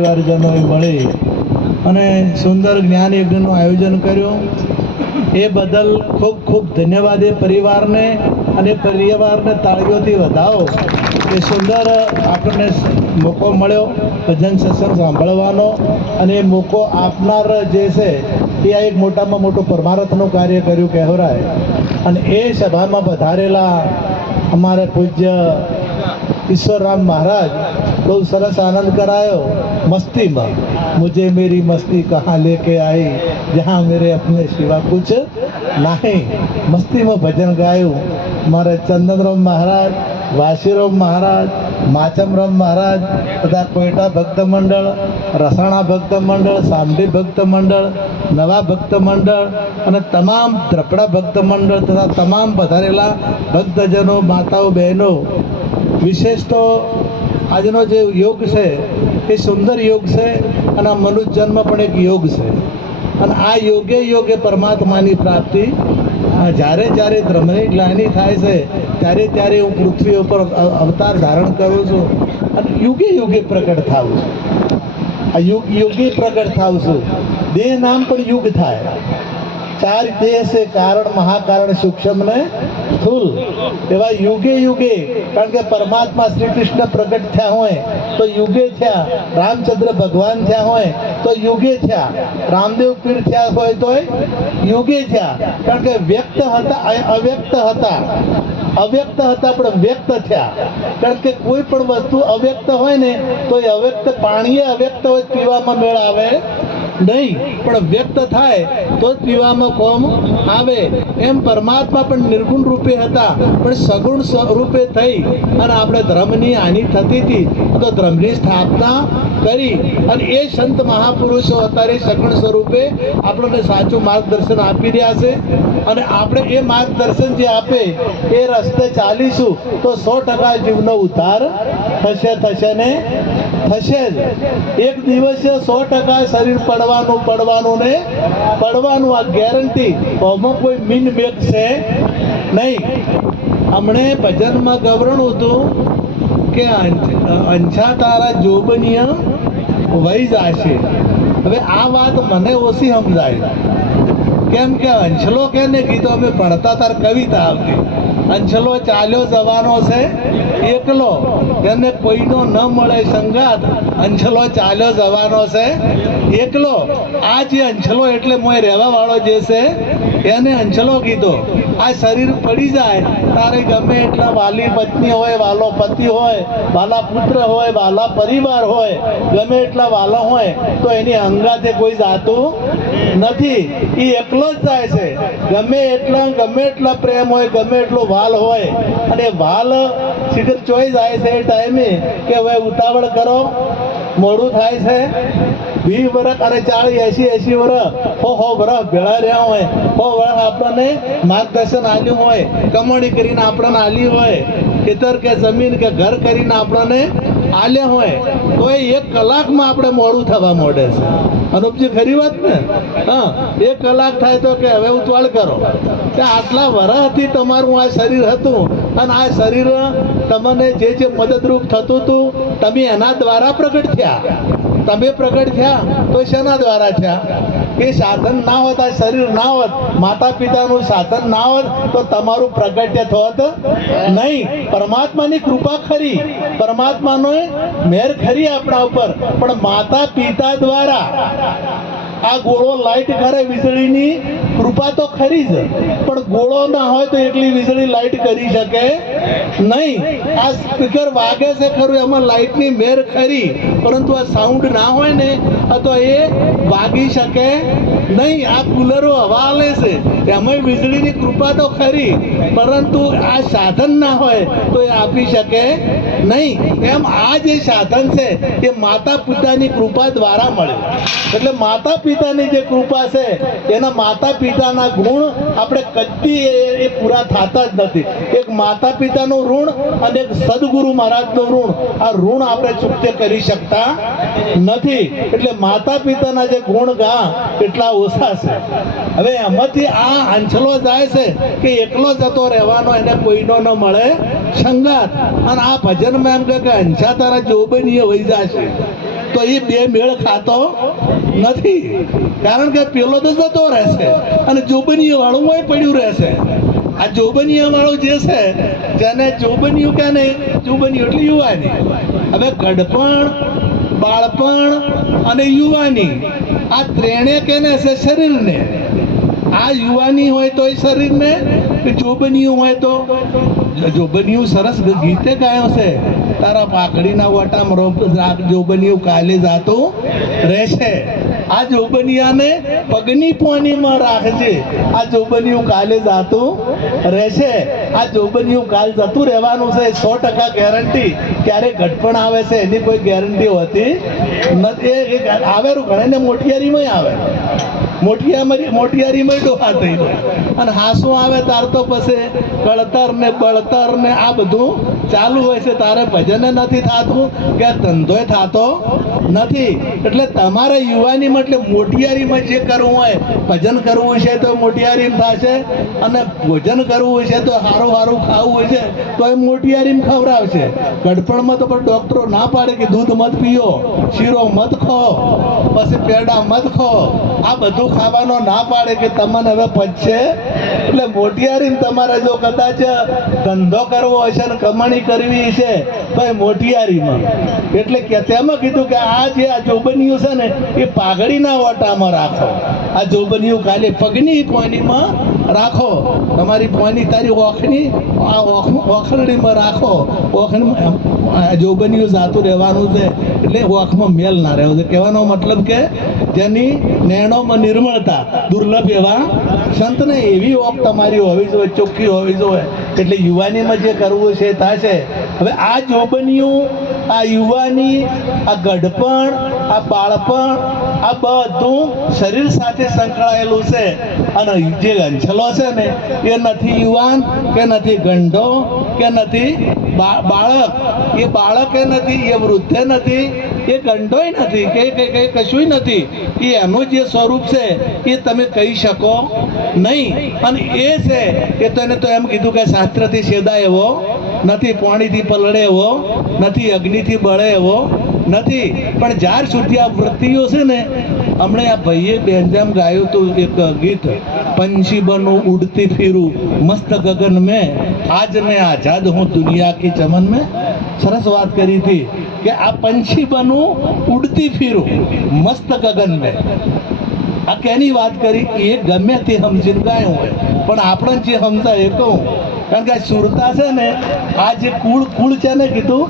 પરિવારજનોએ મળી અને સુંદર જ્ઞાન યજ્ઞનું આયોજન કર્યું એ બદલ ખૂબ ખૂબ ધન્યવાદ એ પરિવારને, અને પરિવારને તાળીઓથી વધાવો એ સુંદર આપણને મોકો મળ્યો ભજન સત્સંગ સાંભળવાનો, અને એ મોકો આપનાર જે છે એ આ એક મોટામાં મોટું પરમાર્થનું કાર્ય કર્યું કહેવાય. અને એ સભામાં પધારેલા અમારે પૂજ્ય ઈશ્વરરામ મહારાજ બહુ સરસ આનંદ કરાયો મસ્તીમાં. મુझे मेरी मस्ती कहाँ लेके आई जहाँ मेरे अपने सिवा कुछ नहीं. મસ્તીમાં ભજન ગાયું. મારે ચંદનરામ મહારાજ, વાસીરામ મહારાજ, માચમરામ મહારાજ, તથા કોઈટા ભક્ત મંડળ, રસાણા ભક્ત મંડળ, સામડી ભક્ત મંડળ, નવા ભક્ત મંડળ અને તમામ દ્રપડા ભક્ત મંડળ તથા તમામ પધારેલા ભક્તજનો, માતાઓ, બહેનો, વિશેષ તો આજનો જે યોગ છે એ સુંદર યોગ છે અને આ મનુષ્ય જન્મ પણ એક યોગ છે. અને આ યોગે પરમાત્માની પ્રાપ્તિ જ્યારે જ્યારે ધર્મની ગ્લાનિ થાય છે ત્યારે ત્યારે હું પૃથ્વી ઉપર અવતાર ધારણ કરું છું અને યુગે પ્રગટ થાઉં છું. આ યુગે પ્રગટ થાઉં છું. દેહ નામ પણ યુગ થાય. ચાર દેહ છે, કારણ, મહાકારણ, સૂક્ષ્મ ને સ્થૂલ. એવા યુગે કારણ કે પરમાત્મા શ્રી કૃષ્ણ પ્રગટ થયા હોય તો યુગે થયા, રામચંદ્ર ભગવાન થયા હોય તો યુગે થયા, રામદેવ પીર થયા હોય તો યુગે થયા. કારણ કે વ્યક્ત હતા, અવ્યક્ત હતા પણ વ્યક્ત થયા. કારણ કે કોઈ પણ વસ્તુ અવ્યક્ત હોય ને તો એ અવ્યક્ત પાણીએ અવ્યક્ત હોય પીવામાં મેળ આવે નહીં, પણ વ્યક્ત થાય તો જ પીવામાં કોમ આવે. એમ પરમાત્મા પણ નિર્ગુણ રૂપે હતા પણ સગુણ સ્વરૂપે થઈ અને આપણે ધર્મની હાનિ થતી હતી તો ધર્મની સ્થાપના કરી. અને એ સંત મહાપુરુષો અત્યારે સગુણ સ્વરૂપે આપણને સાચું માર્ગદર્શન આપી રહ્યા છે. અને આપણે એ માર્ગદર્શન જે આપે એ રસ્તે ચાલીશું તો 100% જીવનો ઉદ્ધાર થશે ને થશે જ. એક દિવસે 100% શરીર પડવાનું આ ગેરંટી. આમાં કોઈ મીન મેક છે નહીં. હમણે ભજનમાં ગવરણું હતું કે અંછા તારા જોબનિય વહી જશે. હવે આ વાત મને ઓછી સમજાય. કેમ કે અંછલો કે ને ગીતો અમે ભણતા તાર કવિતા આવતી. અંછલો ચાલ્યો જવાનો છે એકલો, એને કોઈનો ન મળે સંગાત. અંછલો ચાલ્યો જવાનો છે એકલો. આ જે અંછલો એટલે મોય રહેવા વાળો જે છે એને અંછલો કીધો. આ શરીર પડી જાય તારે ગમે એટલા વાલી પત્ની હોય, વાલો પતિ હોય, વાલા પુત્ર હોય, વાલા પરિવાર હોય, ગમે એટલા વાલા હોય તો એની અંગાતે કોઈ જાતું નથી. એ એકલો જ જાય છે. ગમે એટલા પ્રેમ હોય, ગમે એટલો વાલ હોય, અને વાલ શીખર ચોઈ જાય છે એ ટાઈમે કે હવે ઉતાવળ કરો, મોડું થાય છે. 20 વર્ષ અને 40, 80 વર્ષ, 100 વર્ષ ભેળા રહ્યા હોય, 100 વર્ષ આપણને માર્ગદર્શન આલ્યું હોય, કમાણી કરીને આપણને આલી હોય, ખેતર કે જમીન કે ઘર કરીને આપણને આલ્યા હોય, તો એ 1 કલાકમાં આપણે મોડું થવા માંડે છે. અનુપજી ખરી વાત ને? હા, 1 કલાક થાય તો કે હવે ઉતાવળ કરો. કે આટલા વર્ષથી તમારું આ શરીર હતું અને આ શરીર તમને જે મદદરૂપ થતું હતું તમે એના દ્વારા પ્રગટ થયા. તમે પ્રગટ થયા તો શેના દ્વારા થયા? એ સાધન ના હોત, આ શરીર ના હોત, માતા પિતાનું સાધન ના હોત તો તમારું પ્રગટ્ય થોત નહીં. પરમાત્માની કૃપા ખરી, પરમાત્માનો મેર ખરી આપણા ઉપર, પણ માતા પિતા દ્વારા આ ગોળો લાઈટ કરે, વીજળીની કૃપા તો ખરી જ, પણ ગોળો ના હોય તો એટલી વીજળી લાઈટ કરી શકે નહીં. આ સ્પીકર વાગે છે ખરું, એમાં લાઈટની મેર ખરી, પરંતુ આ સાઉન્ડ ના હોય ને તો એ વાગી શકે નહીં. આ કુલરો હવા આલે છે એમાં વીજળીની કૃપા તો ખરી, પરંતુ આ સાધન ના હોય તો એ આપી શકે નહીં. એમ આ જે સાધન છે એ માતા પિતાની કૃપા દ્વારા મળે. એટલે માતા પિતાની જે કૃપા છે એના માતા પિતાના ગુણ આપણે કદી એ પૂરા થતા જ નથી. એક માતા પિતાનું ઋણ અને એક સદગુરુ મહારાજનું ઋણ, આ ઋણ આપણે ચૂકતે કરી શકતા નથી. એટલે માતા પિતાના જે ગુણ ગા એટલા ઓછા છે. હવે એમાંથી આ અંછલો જાય છે કે એકલો જતો રહેવાનો, એને કોઈનો ન મળે સંગાત. અને આ ભજનમાં એમ કે અંછા તારા જોબનીય વહી જશે. તો એ બે મેળ ખાતો નથી, કારણ કે પેલો તો જતો રહેશે અને જોબનીય વાળું હોય પડ્યું રહેશે. આ જોબનીય વાળું જે છે જેને જોબનિયું કે નહીં, જોબનિયું એટલે યુવાની. હવે ગડપણ, બાળપણ અને યુવાની આ ત્રણે કેને છે શરીરને. આ યુવાની હોય તો શરીરને, જોબનિયું હોય તો જોબનિયું. સરસ ગીતે ગાયો છે, તારા પાકડીના વટામાં જોબનિયું કાલે જાતું રહેશે. આ જોબનિયાને પગની પોનીમાં રાખજે, આ જોબનિયું કાલે જાતું રહેશે. આ જોબનિયું કાલ જતું રહેવાનું છે, 100% ગેરંટી. ક્યારે ઘટપણ આવે છે એની કોઈ ગેરંટી હોતી નથી. એ આવેલું ઘણાને મોટિયારીમાં આવે, મોટિયારીમાં ડોહા થઈ હોય, અને હાસું આવે તાર તો પછી કળતર ને બળતર ને આ બધું ચાલુ હોય છે. તારે ભજન નથી થતું કે ધંધોય થતો નથી. એટલે તમારે યુવાનીમાં એટલે મોટિયારીમાં જે કરવું હોય, ભજન કરવું છે તો મોટિયારીમાં થશે, અને ભોજન કરવું છે તો સારું સારું ખાવું છે તો એ મોટિયારીમાં ખવડાવશે. ગડપણમાં તો પણ ડૉક્ટરો ના પાડે કે દૂધ મત પીઓ, શીરો મત ખો, પછી પેડા મત ખો, આ બધું ખાવાનો ના પાડે કે તમને હવે પચશે. એટલે મોટિયારીમાં તમારે જો કદાચ ધંધો કરવો હશે ને કમાણી કરવી છે તો એ મોટિયારીમાં. એટલે કે તેમાં કીધું કે આ જે આ જોબનિયું છે ને એ પાઘડીના વટામાં રાખો. આ જોબનિયું ખાલી પગની પોનીમાં રાખો. તમારી પોની તારી ઓખની આ ઓખરડીમાં રાખો. જોબનિયું જાતું રહેવાનું છે, એટલે ઓખમાં મેલ ના રહેવો છે. કહેવાનો મતલબ કે જેની નૈણોમાં નિર્મળતા, દુર્લભ એવા સંતને એવી ઓખ તમારી હોવી જોઈએ, ચોખ્ખી હોવી જોઈએ. એટલે યુવાનીમાં જે કરવું છે એ થશે. હવે આ જોબનિયું, આ યુવાની, આ ગઢપણ, આ બાળપણ, આ બધું શરીર સાથે સંકળાયેલું છે. અને જે અંછલો છે ને એ નથી યુવાન કે નથી ગંઢો કે નથી બાળક. એ બાળક એ નથી, એ વૃદ્ધે નથી, એ ગંઢોય નથી કે કશું નથી. એ એનું જે સ્વરૂપ છે એ તમે કહી શકો નહીં. અને એ છે એ તો એને તો એમ કીધું કે શાસ્ત્રથી સેદાય એવો નથી, પાણીથી પલળે એવો નથી, અગ્નિથી બળે એવો નથી. પણ જ્યાર સુધી આ વૃત્તિઓ છે ને, હમણે આ ભાઈએ બેનજામ ગાયું હતું એક ગીત, પંછી બનું ઉડતી ફીરું મસ્ત ગગન મેં, આજ ને આઝાદ હું દુનિયા કી ચમન મેં. સરસ વાત કરી હતી કે આ પંછી બનું ઉડતી ફીરું મસ્ત ગગન મેં. આ કેની વાત કરી? એ ગમે તે સમજીને ગાયું હોય, પણ આપણે જે સમજાય એ કહું. કારણ કે આ સુરતા છે ને, આ જે કુળ છે ને, કીધું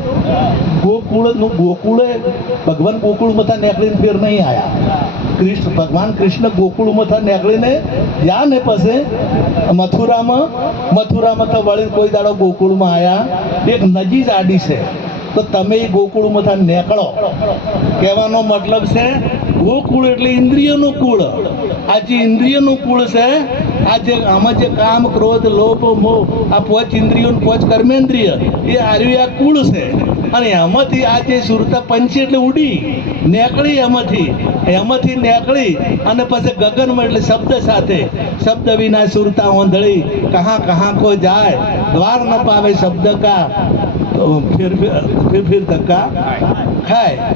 ગોકુળનું, ગોકુળે ભગવાન ગોકુળમાં નીકળીને ફેર નહીં આવ્યા. ભગવાન કૃષ્ણ ગોકુળમાં નીકળીને ગયા ને પછી મથુરામાં તો વળી કોઈ દાડો ગોકુળમાં આવ્યા. એક નજી જ આડી છે, તો તમે એ ગોકુળમાં નીકળો. કહેવાનો મતલબ છે ગોકુળ એટલે ઇન્દ્રિયનું કુળ. આ જે ઇન્દ્રિયનું કુળ છે, આ જે આમાં જે કામ, ક્રોધ, લોભ, મોહ, આ 5 ઇન્દ્રિયો, 5 કર્મેન્દ્રિય, એ આર્યું આ કુળ છે. અને એમાંથી આ જે સુરતા પંછી એટલે ઉડી નીકળી, એમાંથી નીકળી અને પછી ગગનમાં એટલે શબ્દ સાથે, શબ્દ વિના સુરતા ઓંધળી, કહાં કહાં કો જાય, દ્વાર ન પાવે શબ્દ કા, તો ફિર ધક્કા ખાય.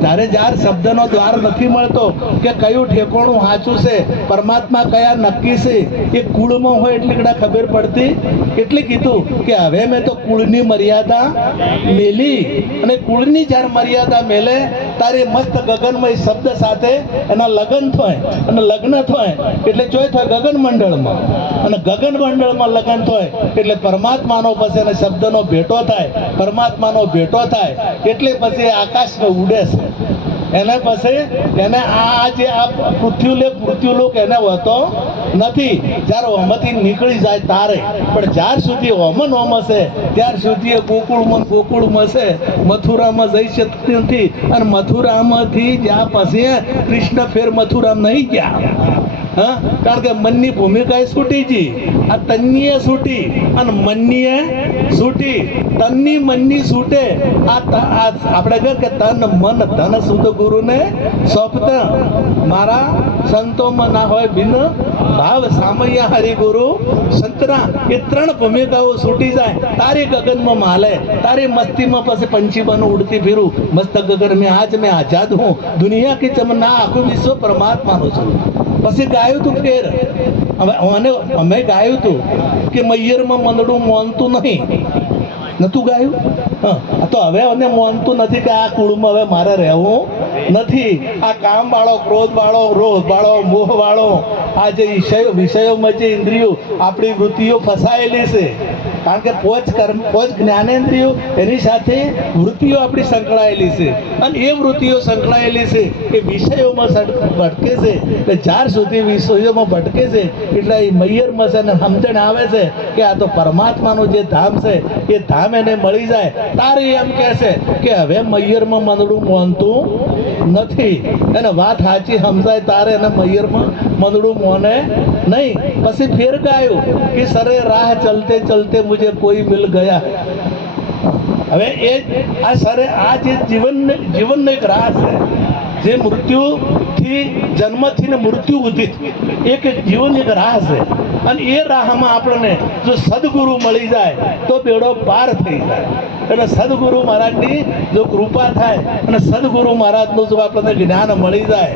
જ્યારે શબ્દનો દ્વાર નથી મળતો કે કયું ઠેકોણું સાચું છે, પરમાત્મા કયા નક્કી છે, એ કુળમાં હોય એટલે કડા ખબર પડતી. એટલે કીધું કે હવે મેં તો કુળની મર્યાદા મેલી, અને કુળની જ્યારે મર્યાદા મેલે તારે મસ્ત ગગનમય શબ્દ સાથે એના લગ્ન થાય, અને લગ્ન થાય એટલે જોઈ થાય ગગન મંડળમાં, અને ગગન મંડળમાં લગ્ન થાય એટલે પરમાત્માનો પછી એને શબ્દનો ભેટો થાય, પરમાત્માનો ભેટો થાય એટલે પછી આકાશમાં ઉડે છે. એને પછી એને આ જે આ પૃથ્વીલોક એને હોતો નથી. જ્યારે ઓમાંથી નીકળી જાય તારે, પણ જ્યાર સુધી ઓમન ઓમ હશે ત્યાર સુધી એ ગોકુળમાં છે, મથુરામાં જઈ શકતી નથી. અને મથુરામાંથી જ્યાં પછી કૃષ્ણ ફેર મથુરામ નહીં ગયા. હા, કારણ કે મનની ભૂમિકા એ છૂટી ગઈ, આ તન્નીએ છૂટી અને મનનીએ છૂટી, તનની મનની છૂટે. આપણે કહે કે તન મન ધન શુદ્ધ ગુરુને સોંપતા. મારા સંતોમાં ના હોય બિન ભાવ સામૈયા હરિગુરુ સંતના. એ ત્રણ ભૂમિકાઓ છૂટી જાય, તારી ગગનમાં માલે, તારી મસ્તીમાં પછી પંછી બનું ઉડતી ફીરું. મસ્ત ગગન મેં આજ મેં આઝાદ હું, દુનિયા કી ચમના આખું વિશ્વ પરમાત્માનું છું. પછી ગાયું તું ફેર, અમે ગાયું તું કે મૈયરમાં મંદડું મોનતું નહીં, નતું ગાયું? હા, તો હવે મને મોનતું નથી કે આ કુળમાં હવે મારે રહેવું નથી. આ કામ વાળો, ક્રોધ વાળો, રોહ વાળો, મોહ વાળો, આ જે વિષયોમાં જે ઇન્દ્રિયો આપણી વૃત્તિઓ ફસાયેલી છે, કારણ કે પોચ જ્ઞાનેન્દ્રિયો એની સાથે વૃત્તિઓ આપણી સંકળાયેલી છે, અને એ વૃત્તિઓ સંકળાયેલી છે એ વિષયોમાં ભટકે છે. એટલે જ્યાર સુધી વિષયોમાં ભટકે છે એટલે એ મૈયરમાં છે ને સમજણ આવે છે કે આ તો પરમાત્માનું જે ધામ છે એ ધામ એને મળી જાય. તારે એમ કહે છે કે હવે મૈયરમાં મંદડું મોનતું નથી. એને વાત સાચી સમજાય તારે એને મૈયરમાં મંદડું મોને નહીં. પછી ફેર ગાયું કે સરે રાહ ચલતે ચલતે મુझे કોઈ મિલ ગયા. હવે એ આ સરે આ જે જીવનનો એક રાહ છે, જે મૃત્યુથી જન્મથી ને મૃત્યુ સુધી એક જીવન એક રાહ છે, અને એ રાહમાં આપણને જો સદગુરુ મળી જાય તો બેડો પાર થઈ જાય. એટલે સદગુરુ મહારાજની જો કૃપા થાય અને સદગુરુ મહારાજનું જો આપણને જ્ઞાન મળી જાય,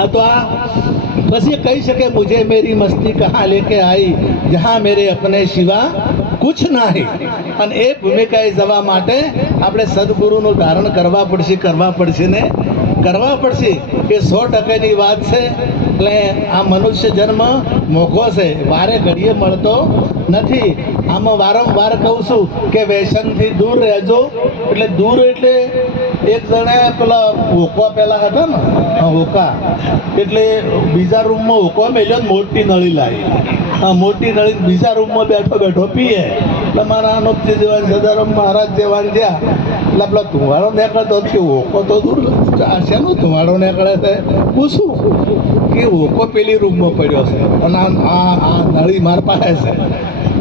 આ તો આ પછી કહી શકે મુझे मेरी मस्ती कहाँ लेके आई जहाँ मेरे अपने सिवा कुछ नहीं. અને એ ભૂમિકાએ જવા માટે આપણે સદગુરુનું ધારણ કરવા પડશે ને કરવા પડશે. એ 100%ની વાત છે. એટલે આ મનુષ્ય જન્મ મોઘો છે, વારે ઘડીએ મળતો નથી. આમાં વારંવાર કહું છું કે વ્યસનથી દૂર રહેજો. એટલે દૂર એટલે એક જણે પેલા હોકા પેલા હતા ને, હોકા એટલે બીજા રૂમમાં હોકો મેલ્યો, મોટી નળી લાવી. હા, મોટી નળી બીજા રૂમમાં બેઠો બેઠો પીએ. એટલે મારા અનોપજી દેવાન સદારામ મહારાજ દેવાન ગયા એટલે પેલા ધુમાડો નીકળતો કે હોકો તો દૂર, શેનો ધુમાડો નીકળે છે? પૂછું કે હોકો પેલી રૂમમાં પડ્યો છે અને આ નળી માર પાસે છે.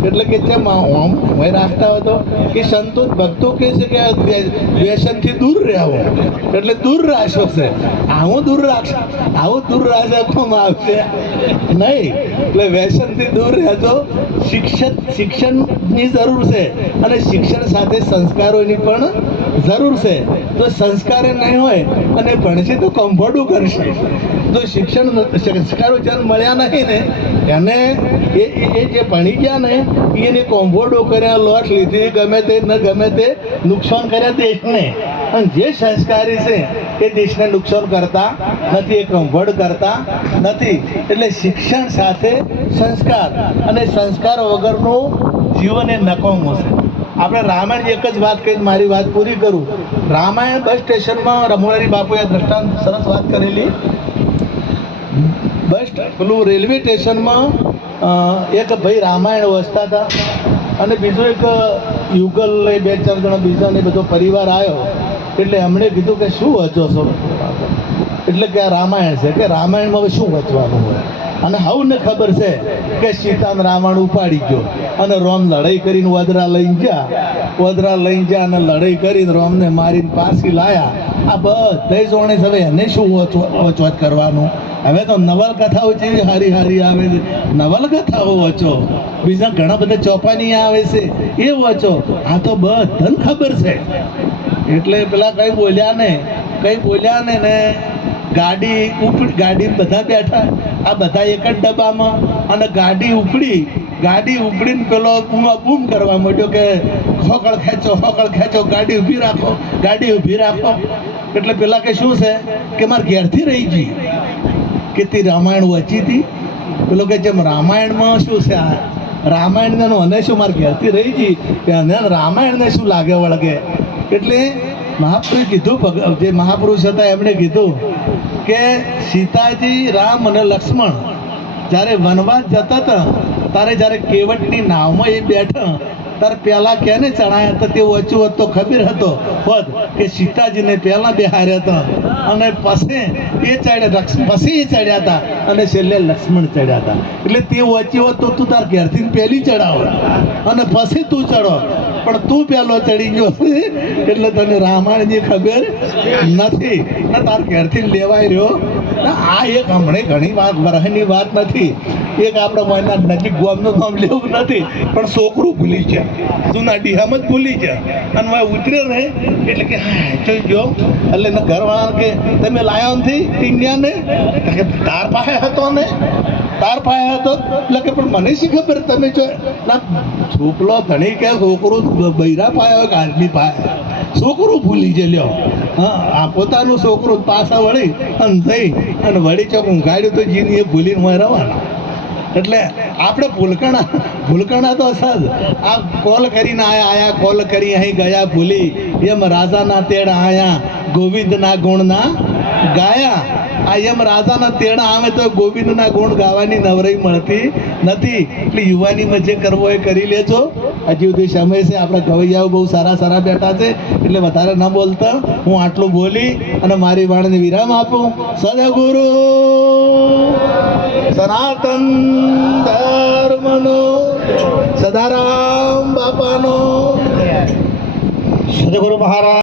એટલે કે જેમ ઓમ હોય રાખતા હોય તો કે સંતો ભક્તો કહે છે કે વ્યસનથી દૂર રહેવો, એટલે દૂર રાખશો છે. આવું દૂર રાખશો, આવું દૂર રાખવામાં આવશે નહીં. એટલે વ્યસનથી દૂર રહેજો. શિક્ષણની જરૂર છે, અને શિક્ષણ સાથે સંસ્કારોની પણ જરૂર છે. જો સંસ્કાર નહીં હોય અને ભણશે તો કમ્ફર્ટું કરશે. જો સંસ્કારો જેને મળ્યા નહીં ને એને એ જે ભણી ગયા ને એની કોમ્ફોર્ટો કર્યા, લોટ લીધી, ગમે તે નુકસાન કર્યા દેશને. અને જે સંસ્કારી છે એ દેશને નુકસાન કરતા નથી, એ કમ્ફર્ટ કરતા નથી. એટલે શિક્ષણ સાથે સંસ્કાર, અને સંસ્કાર વગરનું જીવન એ નકામું છે. આપણે રામાયણ એક જ વાત કહી મારી વાત પૂરી કરું. રામાયણ બસ સ્ટેશનમાં રમોડારી બાપુએ દ્રષ્ટાંત સરસ વાત કરેલી. પેલું રેલવે સ્ટેશનમાં એક ભાઈ રામાયણ વાંચતા હતા, અને બીજો એક યુગલ ને 2-4 જણા બીજા ને બધો પરિવાર આવ્યો. એટલે એમણે કીધું કે શું વાંચો છો? એટલે કે આ રામાયણ છે. કે રામાયણમાં હવે શું વાંચવાનું હોય? અને હવને ખબર છે કે સીતાને રાવણ ઉપાડી ગયો અને રોમ લડાઈ કરીને વદરા લઈને ગયા અને લડાઈ કરીને રોમને મારીને પાછી લાયા. આ બધા જોણે હવે એને શું વચવચ કરવાનું? હવે તો નવલકથાઓ જેવી હારી આવે છે, નવલકથાઓ વાંચો. બીજા ઘણા બધા ચોપાની આવે છે એ વાંચો. આ તો બધાને ખબર છે. એટલે પેલા કઈ બોલ્યા ને ગાડી બધા બેઠા, આ બધા એક જ ડબ્બામાં, અને ગાડી ઉપડીને પેલો બૂમ કરવા માંડ્યો કે હોકળ ખેંચો, ગાડી ઊભી રાખો. એટલે પેલા કે શું છે કે મારે ઘેરથી રહી ગઈ કે તે રામાયણ વાંચી હતી. પેલો કે જેમ રામાયણમાં શું છે, આ રામાયણ અને શું મારે ઘેરથી રહી ગઈ કે અને રામાયણને શું લાગે વળગે. એટલે મહાપુરુષે કીધું, જે મહાપુરુષ હતા એમણે કીધું કે સીતાજી, રામ અને લક્ષ્મણ જ્યારે વનવાસ જતા હતા ત્યારે જ્યારે કેવટની નાવમાં એ બેઠા તાર પેલા કેને ચડાયા હતા તે ઓછું હોત તો ખબર હતો હોત કે સીતાજીને પહેલા બેહાર્યા હતા અને પછી એ ચડ્યા પછી એ ચડ્યા હતા અને છેલ્લે લક્ષ્મણ ચડ્યા હતા એટલે તે ઓછી હોત તો તું તાર ઘેરથી પહેલી ચડાવ અને પછી તું ચડો પણ તું પહેલો ચડી ગયો એટલે તને રામાયણની ખબર નથી ને તાર ઘેરથી લેવાય રહ્યો. આ એક હમણે ઘણી વાત વરહની વાત નથી, એક આપણે મહિના નજીક ગામનું નામ લેવું નથી પણ છોકરું ભૂલી ગયા, જૂના ડીહામાં જ ભૂલી ગયા અને મેં ઉતરે રહે એટલે કે હા જોઈ ગયો એટલે એના ઘરવાળા કે તમે લાયા નથી ટીંગ્યાને કે તાર પાસે હતો ને તાર પાસે હતો એટલે કે પણ મને શી ખબર તમે જો ના છોકરો ધણી કે છોકરું બૈરા પાયો હોય કે આદમી પાય છોકરું ભૂલી જ લ્યો. હા આ પોતાનું છોકરું પાછા વળી અને થઈ અને વળી ચોક ઊંઘાડ્યું તો જીને એ ભૂલીને હોય રવાના. એટલે આપણે ભૂલકણા તો સજ આ કોલ કરીને આયા કોલ કરી અહીં ગયા ભૂલી એમ રાજાના તેડા આયા ગોવિંદના ગુણના ગાયા. આ એમ રાજાના તેડા આવે તો ગોવિંદના ગુણ ગાવાની નવરાઈ મળતી નથી. એટલે યુવાનીમાં જે કરવો એ કરી લેજો. હજી સુધી સમય છે, આપણા ગવૈયાઓ બહુ સારા સારા બેઠા છે એટલે વધારે ન બોલતા હું આટલું બોલી અને મારી વાણીને વિરામ આપું. સદગુરુ સનાતન ધર્મનો સદારામ બાપાનો સદગુરુ મહારાજ.